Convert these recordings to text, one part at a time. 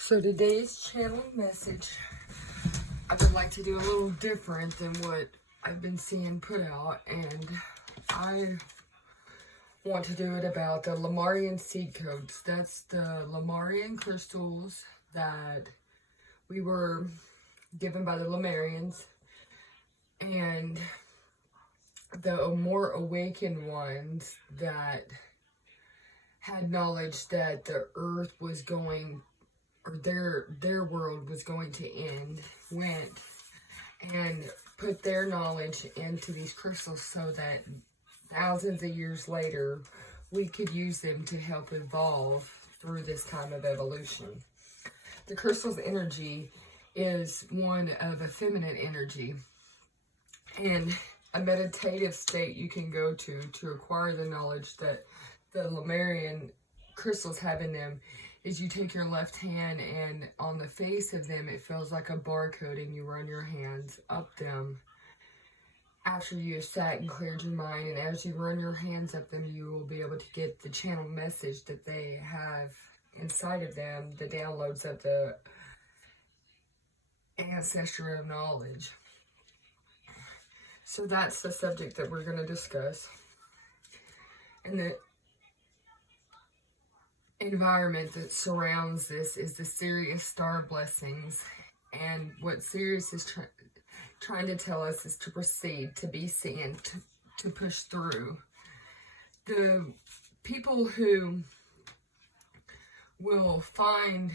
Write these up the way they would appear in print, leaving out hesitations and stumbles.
So today's channel message, I would like to do a little different than what I've been seeing put out, and I want to do it about the Lemurian seed codes. That's the Lemurian crystals that we were given by the Lemurians, and the more awakened ones that had knowledge that the earth was going, or their world was going to end, went and put their knowledge into these crystals so that thousands of years later we could use them to help evolve through this time of evolution. The crystal's energy is one of a feminine energy, and a meditative state you can go to acquire the knowledge that the Lemurian crystals have in them is you take your left hand, and on the face of them it feels like a barcode, and you run your hands up them after you have sat and cleared your mind. And as you run your hands up them, you will be able to get the channel message that they have inside of them, the downloads of the ancestral knowledge. So that's the subject that we're going to discuss. And the environment that surrounds this is the Sirius star blessings. And what Sirius is trying to tell us is to proceed, to be seen, to push through. The people who will find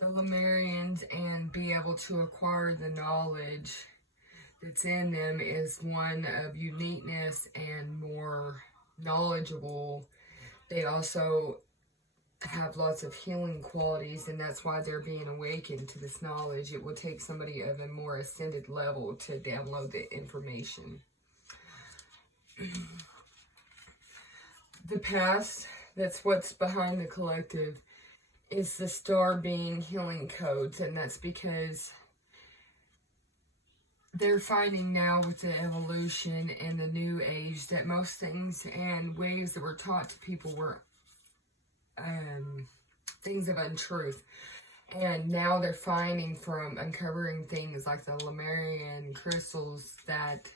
the Lemurians and be able to acquire the knowledge that's in them is one of uniqueness and more knowledgeable. They also have lots of healing qualities, and that's why they're being awakened to this knowledge. It will take somebody of a more ascended level to download the information. The past, that's what's behind the collective, is the star being healing codes, and that's because they're finding now with the evolution and the new age that most things and ways that were taught to people were things of untruth. And now they're finding from uncovering things like the Lemurian crystals that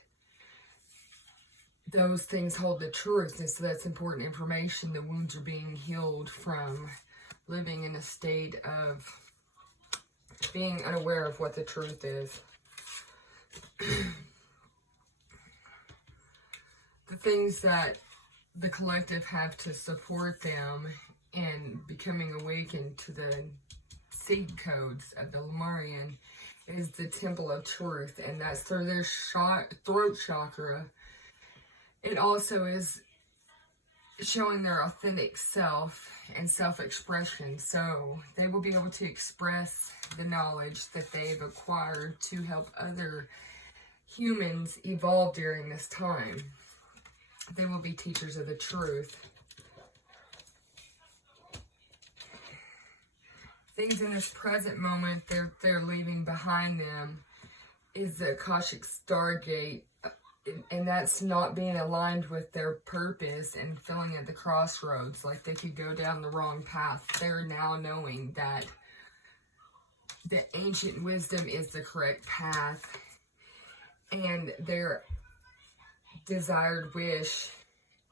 those things hold the truth. And so that's important information. The wounds are being healed from living in a state of being unaware of what the truth is. The things that the collective have to support them in becoming awakened to the seed codes of the Lemurian is the Temple of Truth, and that's through their throat chakra. It also is showing their authentic self and self-expression, so they will be able to express the knowledge that they've acquired to help other humans evolve during this time. They will be teachers of the truth. Things in this present moment they're leaving behind them is the Akashic Stargate, and that's not being aligned with their purpose and feeling at the crossroads, like they could go down the wrong path. They're now knowing that the ancient wisdom is the correct path, and their desired wish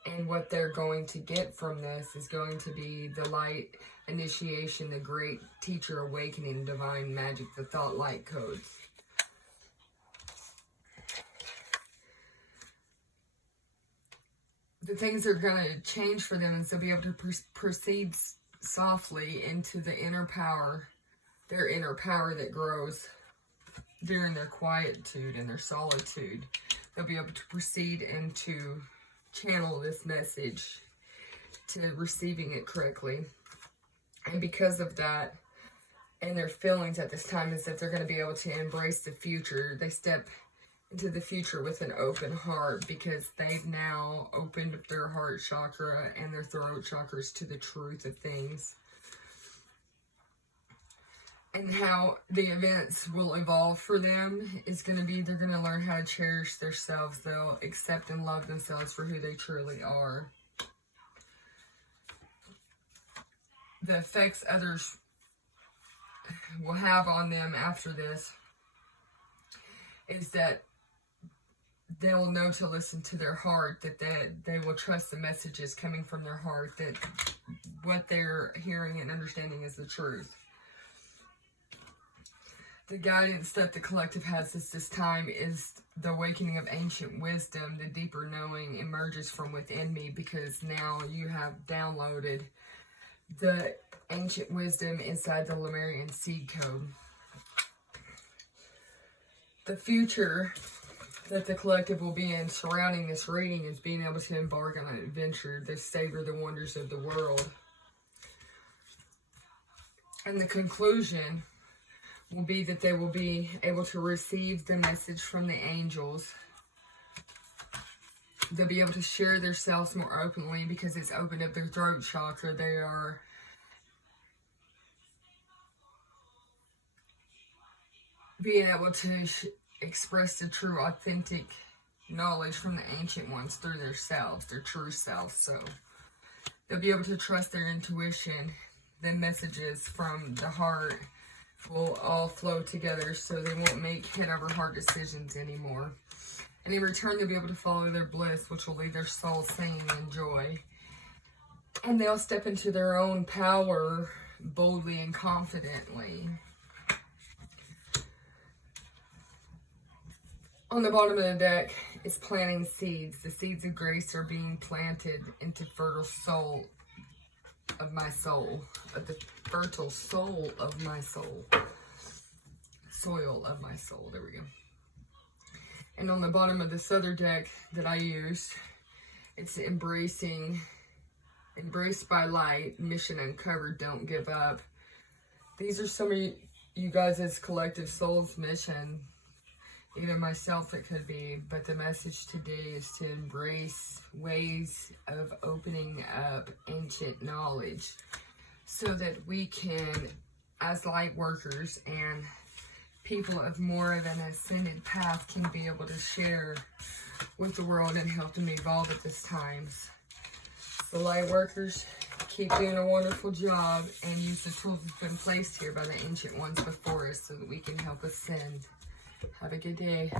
and what they're going to get from this is going to be the light initiation, the great teacher awakening, divine magic, the thought light codes. The things that are going to change for them is they'll be able to proceed softly into the inner power, their inner power that grows during their quietude and their solitude. They'll be able to proceed and to channel this message to receiving it correctly. And because of that, and their feelings at this time is that they're going to be able to embrace the future. They step into the future with an open heart because they've now opened up their heart chakra and their throat chakras to the truth of things. And how the events will evolve for them is going to be, they're going to learn how to cherish themselves. They'll accept and love themselves for who they truly are. The effects others will have on them after this is that they will know to listen to their heart, that they will trust the messages coming from their heart, that what they're hearing and understanding is the truth. The guidance that the collective has at this time is the awakening of ancient wisdom. The deeper knowing emerges from within me because now you have downloaded the ancient wisdom inside the Lemurian seed code. The future that the collective will be in surrounding this reading is being able to embark on an adventure to savor the wonders of the world. And the conclusion will be that they will be able to receive the message from the angels. They'll be able to share themselves more openly because it's opened up their throat chakra. They are being able to express the true, authentic knowledge from the ancient ones through their selves, their true selves. So they'll be able to trust their intuition. The messages from the heart will all flow together so they won't make head over heart decisions anymore. And in return, they'll be able to follow their bliss, which will leave their soul singing in joy. And they'll step into their own power boldly and confidently. On the bottom of the deck is planting seeds. The seeds of grace are being planted into fertile soul of my soul. Of the fertile soul of my soul. Soil of my soul. There we go. And on the bottom of this other deck that I used, it's embraced by light, mission uncovered, don't give up. These are some of you guys' as collective soul's mission. Either myself it could be, but the message today is to embrace ways of opening up ancient knowledge so that we can, as light workers and people of more of an ascended path, can be able to share with the world and help them evolve at this time. So light workers, keep doing a wonderful job and use the tools that's been placed here by the ancient ones before us so that we can help ascend. Have a good day.